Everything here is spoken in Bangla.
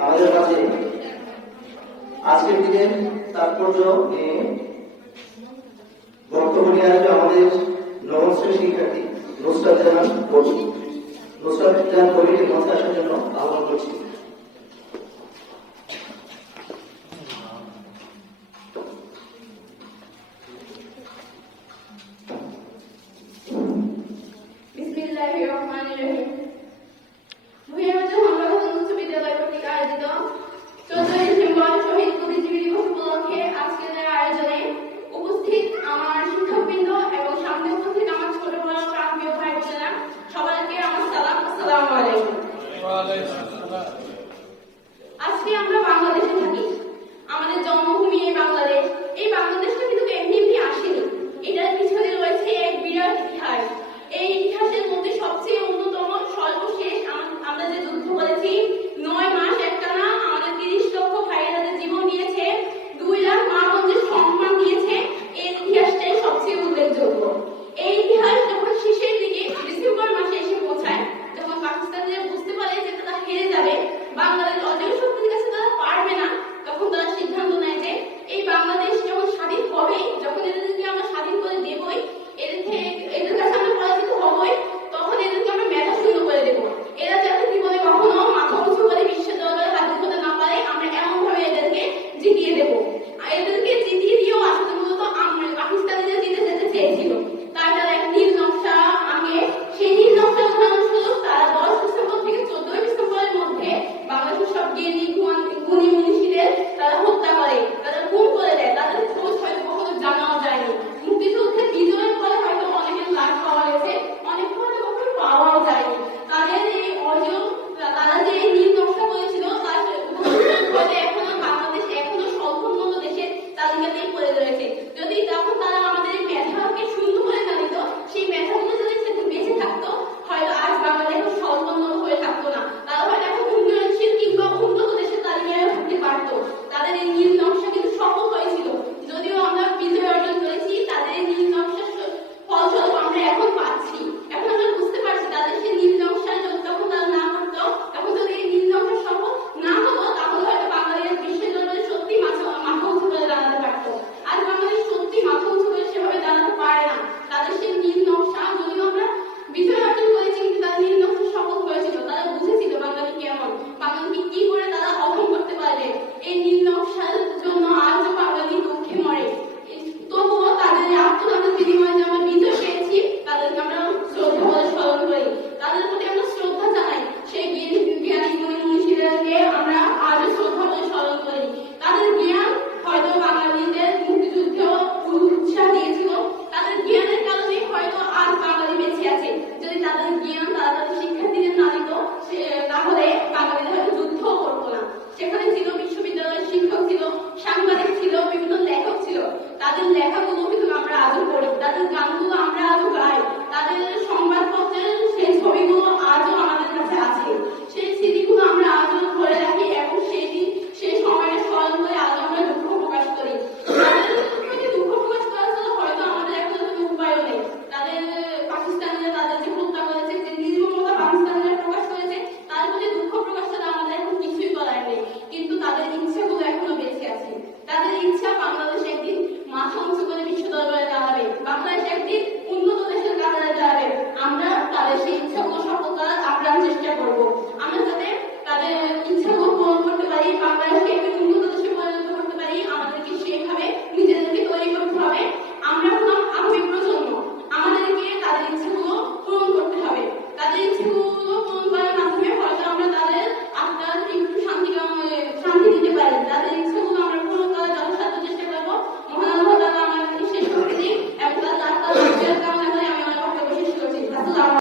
আমাদের কাছে আজকের দিনের তাৎপর্য নিয়ে বক্তব্য নিয়ে আমাদের নবম শ্রেণি শিক্ষার্থী নুসরাত জাহান কর্তৃক চেয়েছিল